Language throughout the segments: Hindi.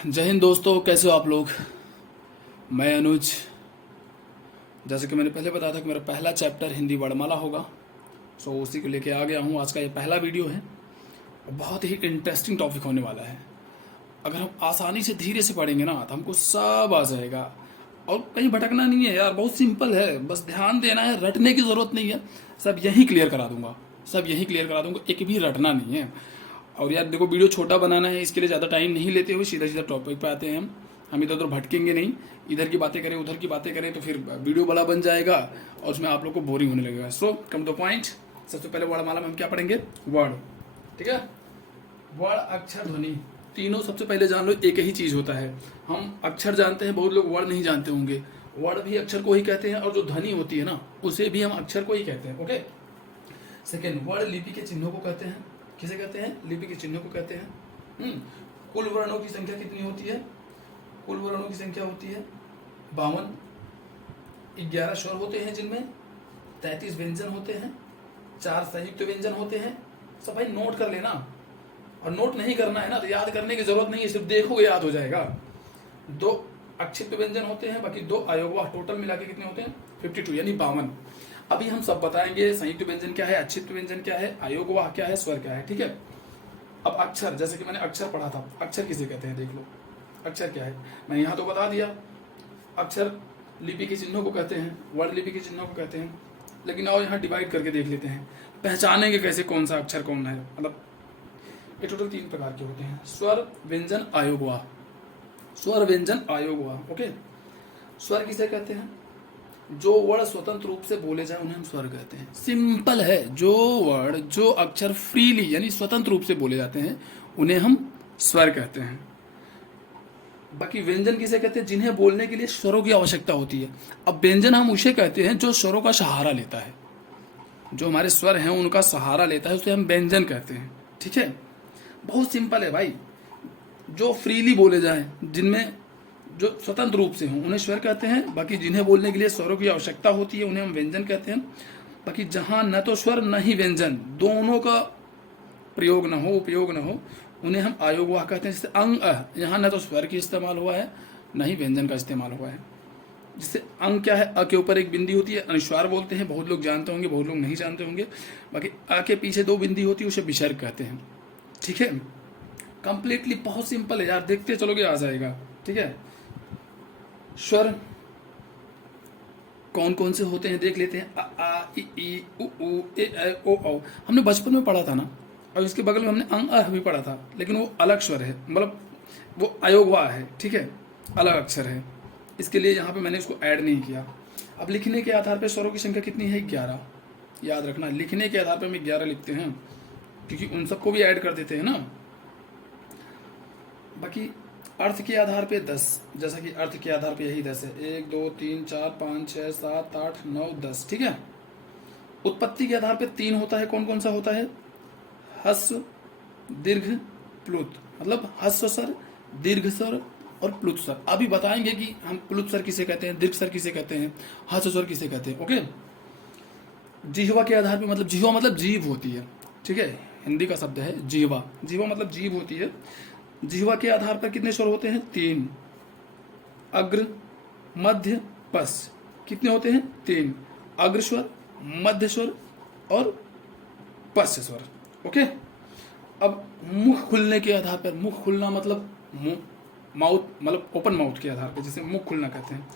जय हिंद दोस्तों, कैसे हो आप लोग। मैं अनुज। जैसे कि मैंने पहले बताया था कि मेरा पहला चैप्टर हिंदी वर्णमाला होगा। सो उसी को लेके आ गया हूँ। आज का ये पहला वीडियो है और बहुत ही इंटरेस्टिंग टॉपिक होने वाला है। अगर हम आसानी से धीरे से पढ़ेंगे ना तो हमको सब आ जाएगा और कहीं भटकना नहीं है यार। बहुत सिंपल है, बस ध्यान देना है, रटने की ज़रूरत नहीं है। सब यहीं क्लियर करा दूंगा, सब यहीं क्लियर करा दूंगा, एक भी रटना नहीं है। और यार देखो, वीडियो छोटा बनाना है, इसके लिए ज़्यादा टाइम नहीं लेते हुए सीधा सीधा टॉपिक पे आते हैं। हम इधर उधर भटकेंगे नहीं, इधर की बातें करें उधर की बातें करें तो फिर वीडियो बड़ा बन जाएगा और उसमें आप लोग को बोरिंग होने लगेगा। सो कम टू पॉइंट। सबसे पहले वर्णमाला में हम क्या पढ़ेंगे? वर्ड। ठीक है, वर्ण अक्षर ध्वनि तीनों सबसे पहले जान लो, एक ही चीज होता है। हम अक्षर जानते हैं, बहुत लोग वर्ण नहीं जानते होंगे। वर्ण भी अक्षर को ही कहते हैं और जो ध्वनि होती है ना उसे भी हम अक्षर को ही कहते हैं। ओके। सेकेंड, वर्ण लिपि के चिन्हों को कहते हैं। किसे कहते हैं? लिपि के चिन्हों को कहते हैं। कुल वर्णों की संख्या कितनी होती है? कुल वर्णों की संख्या होती है 52। 11 स्वर होते हैं जिनमें 33 व्यंजन होते हैं, 4 संयुक्त व्यंजन होते हैं। सब भाई नोट कर लेना, और नोट नहीं करना है ना तो याद करने की जरूरत नहीं है, सिर्फ देखोगे याद हो जाएगा। 2 अक्षिप्त व्यंजन होते हैं, बाकी 2 अयोगवाह। टोटल मिला के कितने होते हैं? 52 यानी 52। अभी हम सब बताएंगे संयुक्त व्यंजन क्या है, अक्षिप्त व्यंजन क्या है, अयोगवाह क्या है, स्वर क्या है। ठीक है। अब अक्षर, जैसे कि मैंने अक्षर पढ़ा था, अक्षर किसे कहते हैं देख लो। अक्षर क्या है मैं यहाँ तो बता दिया। अक्षर लिपि के चिन्हों को कहते हैं, वर्ण लिपि के चिन्हों को कहते हैं। लेकिन आओ यहाँ डिवाइड करके देख लेते हैं, पहचानेंगे कैसे कौन सा अक्षर कौन है। मतलब ये टोटल 3 प्रकार के होते हैं: स्वर, व्यंजन, आयोगवाह। स्वर, व्यंजन, आयोगवाह। ओके। स्वर किसे कहते हैं? जो वर्ण स्वतंत्र रूप से बोले जाए उन्हें हम स्वर कहते हैं। सिंपल है, जो वर्ण जो अक्षर फ्रीली यानी स्वतंत्र रूप से बोले जाते हैं उन्हें हम स्वर कहते हैं। बाकी व्यंजन किसे कहते हैं? जिन्हें बोलने के लिए स्वरों की आवश्यकता होती है। अब व्यंजन हम उसे कहते हैं जो स्वरों का सहारा लेता है, जो हमारे स्वर हैं उनका सहारा लेता है, उसे हम व्यंजन कहते हैं। ठीक है, बहुत सिंपल है भाई। जो फ्रीली बोले जाएं, जिनमें जो स्वतंत्र रूप से हों उन्हें स्वर कहते हैं। बाकी जिन्हें बोलने के लिए स्वरों की आवश्यकता होती है उन्हें हम व्यंजन कहते हैं। बाकी जहां न तो स्वर न ही व्यंजन, दोनों का प्रयोग न हो, उपयोग न हो, उन्हें हम आयोगवाह कहते हैं। जैसे अंग अह, यहाँ न तो स्वर की इस्तेमाल हुआ है न ही व्यंजन का इस्तेमाल हुआ है। जिससे अंग क्या है? अ के ऊपर एक बिंदी होती है, अनुस्वार बोलते हैं। बहुत लोग जानते होंगे, बहुत लोग नहीं जानते होंगे। बाकी अ के पीछे 2 बिंदी होती है, उसे विसर्ग कहते हैं। ठीक है, कंप्लीटली बहुत सिंपल है यार, देखते चलोगे आ जाएगा। ठीक है। स्वर कौन कौन से होते हैं देख लेते हैं। अ आ इ ई उ ऊ ए ऐ ओ औ हमने बचपन में पढ़ा था ना, और इसके बगल में हमने अंग अह भी पढ़ा था, लेकिन वो अलग स्वर है, मतलब वो अयोगवाह है। ठीक है, अलग अक्षर है, इसके लिए यहाँ पे मैंने इसको ऐड नहीं किया। अब लिखने के आधार पर स्वरों की संख्या कितनी है? 11। याद रखना, लिखने के आधार पर हम 11 लिखते हैं, क्योंकि उन सबको भी ऐड कर देते हैं ना। बाकी अर्थ के आधार पे 10, जैसा कि अर्थ के आधार पे यही 10 है। 1 2 3 4 5 6 7 8 9 10। ठीक है। उत्पत्ति के आधार पे 3 होता है। कौन कौन सा होता है? हस्व, दीर्घ, प्लुत। मतलब हस्व स्वर, दीर्घ स्वर और प्लुत स्वर। अभी बताएंगे कि हम प्लुत स्वर किसे कहते हैं, दीर्घ स्वर किसे कहते हैं, हस्व स्वर किसे कहते हैं। ओके। जिह्वा के आधार पे, मतलब जिह्वा मतलब जीभ होती है। ठीक है, हिंदी का शब्द है जिह्वा। जिह्वा मतलब जीभ होती है। जिह्वा के आधार पर कितने स्वर होते हैं? 3। अग्र, मध्य, पस। कितने होते हैं? 3। अग्र स्वर, मध्य स्वर और पश्च स्वर। ओके। अब मुख खुलने के आधार पर, मुख खुलना मतलब मुंह, माउथ मतलब ओपन माउथ के आधार पर, जिसे मुख खुलना कहते हैं,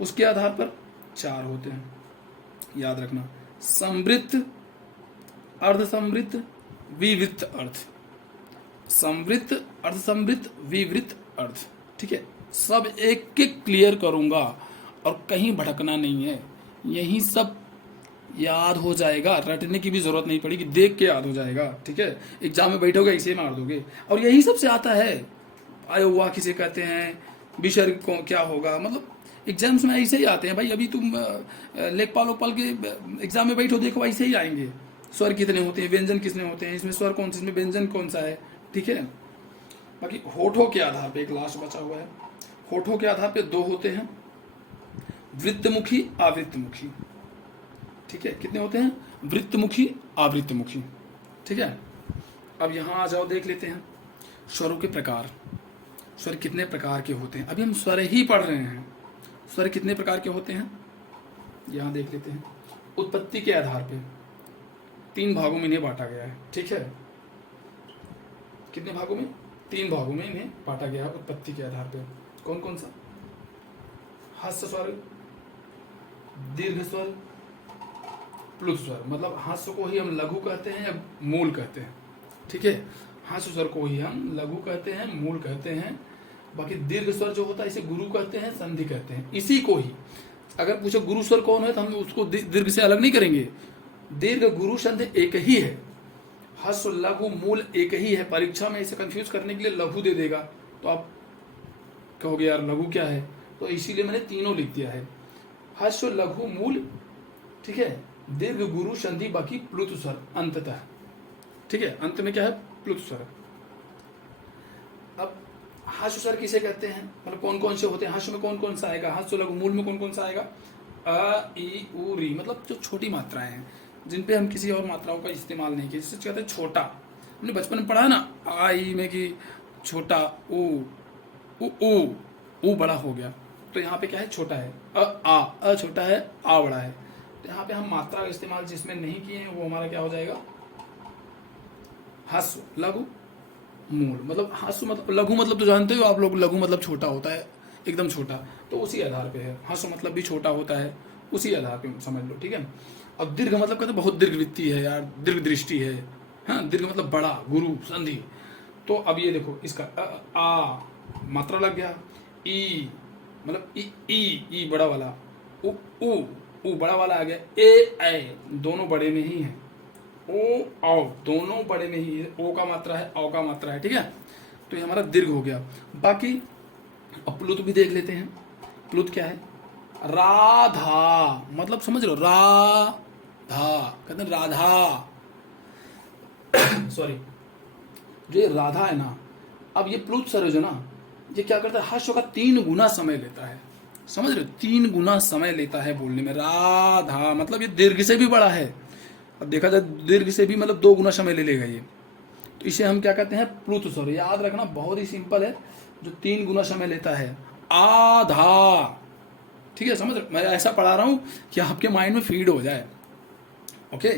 उसके आधार पर 4 होते हैं। याद रखना: समवृत्त, अर्धसमवृत्त, विवृत्त अर्थ। समवृत्त, अर्धसमवृत्त, विवृत्त अर्थ। ठीक है, सब एक एक क्लियर करूंगा और कहीं भटकना नहीं है, यही सब याद हो जाएगा, रटने की भी जरूरत नहीं पड़ेगी, देख के याद हो जाएगा। ठीक है, एग्जाम में बैठोगे ऐसे मार दोगे। और यही सबसे आता है। अयोगवाह किसे कहते हैं, विसर्ग को क्या होगा, मतलब एग्जाम्स में ऐसे ही आते हैं भाई। अभी तुम लेखपाल लोकपाल के एग्जाम में बैठो, देखो ऐसे ही आएंगे। स्वर कितने होते हैं, व्यंजन कितने होते हैं, इसमें स्वर कौन सा, इसमें व्यंजन कौन सा है। ठीक है। बाकी होठों के आधार पे एक लास्ट बचा हुआ है। होठों के आधार पे 2 होते हैं, वृत्तमुखी, आवृत्तमुखी। ठीक है, कितने होते हैं? वृत्तमुखी, आवृत्तमुखी। ठीक है। अब यहां आ जाओ, देख लेते हैं स्वरों के प्रकार। स्वर कितने प्रकार के होते हैं। अभी हम स्वर ही पढ़ रहे हैं। स्वर कितने प्रकार के होते हैं यहाँ देख लेते हैं। उत्पत्ति के आधार पे 3 भागों में इन्हें बांटा गया है। ठीक है, कितने भागों में? 3 भागों में इन्हें बांटा गया है उत्पत्ति के आधार पे। कौन कौन सा? ह्रस्व स्वर, दीर्घ स्वर, प्लुत स्वर। मतलब ह्रस्व को ही हम लघु कहते हैं या मूल कहते हैं। ठीक है, ह्रस्व स्वर को ही हम लघु कहते हैं, मूल कहते हैं। बाकी दीर्घ स्वर जो होता है इसे गुरु कहते हैं, संधि कहते हैं। इसी को ही अगर पूछो गुरु स्वर कौन है तो हम उसको दीर्घ से अलग नहीं करेंगे। दीर्घ, गुरु, संधि एक ही है। ह्रस्व, लघु, मूल एक ही है। परीक्षा में इसे कंफ्यूज करने के लिए लघु दे देगा तो आप कहोगे यार लघु क्या है, तो इसीलिए मैंने तीनों लिख दिया है। ह्रस्व, लघु, मूल, ठीक है, दीर्घ, गुरु, संधि, बाकी प्लुत स्वर अंततः। ठीक है, अंत में क्या है? प्लुत स्वर। अब ह्रस्व स्वर किसे कहते हैं, मतलब कौन कौन से होते हैं? ह्रस्व में कौन कौन सा आएगा? ह्रस्व, लघु, मूल में कौन कौन सा आएगा? अ, ई, उ, री, मतलब जो छोटी मात्राएं हैं जिन पे हम किसी और मात्राओं का इस्तेमाल नहीं किया, जिसे कहते हैं छोटा। हमने बचपन में पढ़ा ना आ, ई में कि छोटा, उ बड़ा हो गया, तो यहाँ पे क्या है? छोटा है। अ छोटा है, आ बड़ा है। तो यहाँ पे हम मात्रा का इस्तेमाल जिसमें नहीं किए हैं वो हमारा क्या हो जाएगा? ह्रस्व, लघु, मूल। मतलब ह्रस्व मतलब, लघु मतलब तो जानते हो आप लोग, लघु मतलब छोटा होता है, एकदम छोटा, तो उसी आधार पे है। ह्रस्व मतलब भी छोटा होता है, उसी आधार पे समझ लो। ठीक है, अब दीर्घ मतलब कहते हैं बहुत दीर्घ वृत्ति है यार, दीर्घ दृष्टि है। हाँ, दीर्घ मतलब बड़ा, गुरु, संधि। तो अब ये देखो इसका आ मात्रा लग गया। ई मतलब ई बड़ा वाला। उ बड़ा वाला आ गया। ए दोनों बड़े में ही है। ओ औ दोनों बड़े में ही है। ओ का मात्रा है, औ का मात्रा है। ठीक है, तो ये हमारा दीर्घ हो गया। बाकी अब प्लुत भी देख लेते हैं। प्लुत क्या है? राधा, मतलब समझ लो, राधा कहते हैं राधा। सॉरी, जो ये राधा है ना, अब ये प्लुत स्वर है जो ना, ये क्या करता है? ह्रस्व का 3 गुना समय लेता है। समझ रहे हो? 3 गुना समय लेता है बोलने में। राधा मतलब ये दीर्घ से भी बड़ा है। अब देखा जाए दीर्घ से भी मतलब 2 गुना समय ले लेगा ये। तो इसे हम क्या कहते हैं? प्लुत स्वर। याद रखना, बहुत ही सिंपल है, जो 3 गुना समय लेता है। आधा। ठीक है, समझ रहे? मैं ऐसा पढ़ा रहा हूं कि आपके माइंड में फीड हो जाए। ओके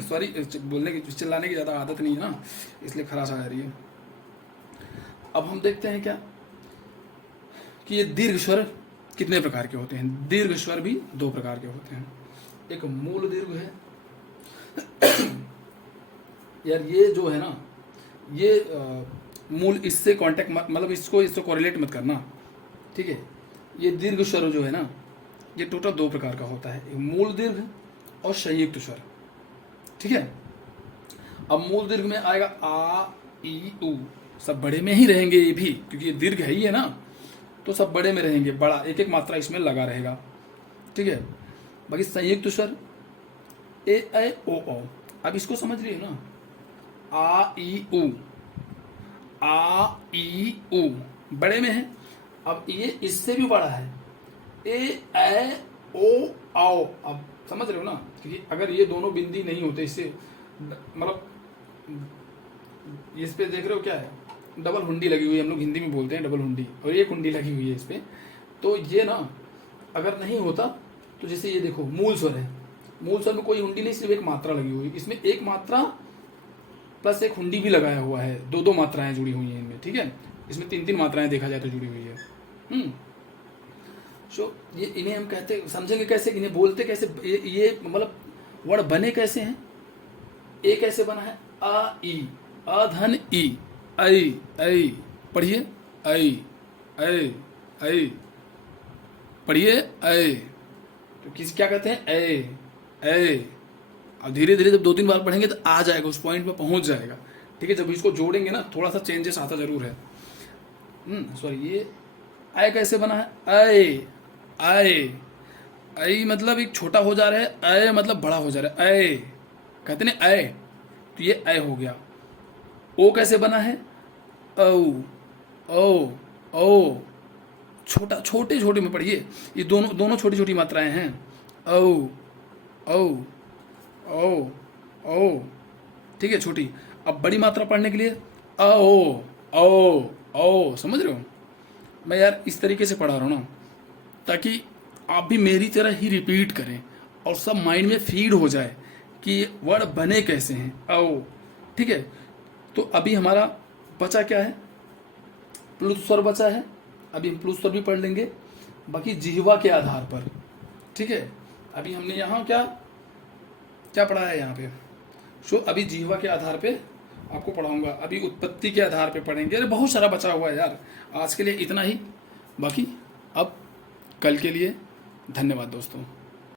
सॉरी, बोलने की, चिल्लाने की ज़्यादा आदत नहीं है ना, इसलिए खराश आ रही है। अब हम देखते हैं क्या कि ये दीर्घ स्वर कितने प्रकार के होते हैं। दीर्घ स्वर भी 2 प्रकार के होते हैं। एक मूल दीर्घ है। यार ये जो है ना, ये मूल, इससे कांटेक्ट मतलब इसको कोरिलेट मत करना। ठीक है, ये दीर्घ स्वर जो है ना, ये टोटल 2 प्रकार का होता है, एक मूल दीर्घ और संयुक्त स्वर। ठीक है, अब मूल दीर्घ में आएगा आ, ई, उ, सब बड़े में ही रहेंगे ये भी, क्योंकि ये दीर्घ है ही है ना, तो सब बड़े में रहेंगे, बड़ा एक एक मात्रा इसमें लगा रहेगा। ठीक है, बाकी संयुक्त स्वर ए, ओ। अब इसको समझ रही हो ना, आ, ई, उ, आ, ई, उ बड़े में है। अब ये इससे भी बड़ा है, ए, ओ, आओ। अब समझ रहे हो ना, क्योंकि अगर ये दोनों बिंदी नहीं होते, इससे मतलब इस पे देख रहे हो क्या है? डबल हुंडी लगी हुई है, हम लोग हिंदी में बोलते हैं डबल हुंडी, और एक हुंडी लगी हुई है इस पे। तो ये ना अगर नहीं होता, तो जैसे ये देखो मूल स्वर है, मूल स्वर में कोई हुंडी नहीं, सिर्फ एक मात्रा लगी हुई है। इसमें एक मात्रा प्लस एक हुंडी भी लगाया हुआ है, 2 मात्राएं जुड़ी हुई हैं इनमें। ठीक है, इसमें 3 मात्राएं देखा जाए तो जुड़ी हुई है। सो ये इन्हें हम कहते, समझेंगे कैसे, इन्हें बोलते कैसे, ये मतलब वर्ड बने कैसे हैं। ए कैसे बना है? अ, ई, अधन ई, ऐ, पढ़िए, ऐ, पढ़िए, ऐ। तो किस क्या कहते हैं? ऐ। अब धीरे धीरे जब 2-3 बार पढ़ेंगे तो आ जाएगा, उस पॉइंट पे पहुंच जाएगा। ठीक है, जब इसको जोड़ेंगे ना थोड़ा सा चेंजेस आता जरूर है। सॉरी, ये ऐ कैसे बना है? ऐ मतलब एक छोटा हो जा रहा है, ऐ मतलब बड़ा हो जा रहा है। ऐ कहते ना ऐ, तो ये ऐ हो गया। ओ कैसे बना है? ओ छोटा, छोटे छोटे में पढ़िए, ये दोनों छोटी छोटी मात्राएं हैं। ओ, ठीक है, छोटी। अब बड़ी मात्रा पढ़ने के लिए ओ समझ रहे हो, मैं यार इस तरीके से पढ़ा रहा हूँ ना ताकि आप भी मेरी तरह ही रिपीट करें और सब माइंड में फीड हो जाए कि वर्ड बने कैसे हैं। ओ ठीक है, तो अभी हमारा बचा क्या है, प्लुत स्वर बचा है। अभी हम प्लुत स्वर भी पढ़ लेंगे, बाकी जिह्वा के आधार पर। ठीक है, अभी हमने यहाँ क्या क्या पढ़ा है यहाँ पे, सो अभी जिह्वा के आधार पे आपको पढ़ाऊंगा। अभी उत्पत्ति के आधार पे पढ़ेंगे। अरे बहुत सारा बचा हुआ है यार, आज के लिए इतना ही। बाकी अब कल के लिए धन्यवाद दोस्तों।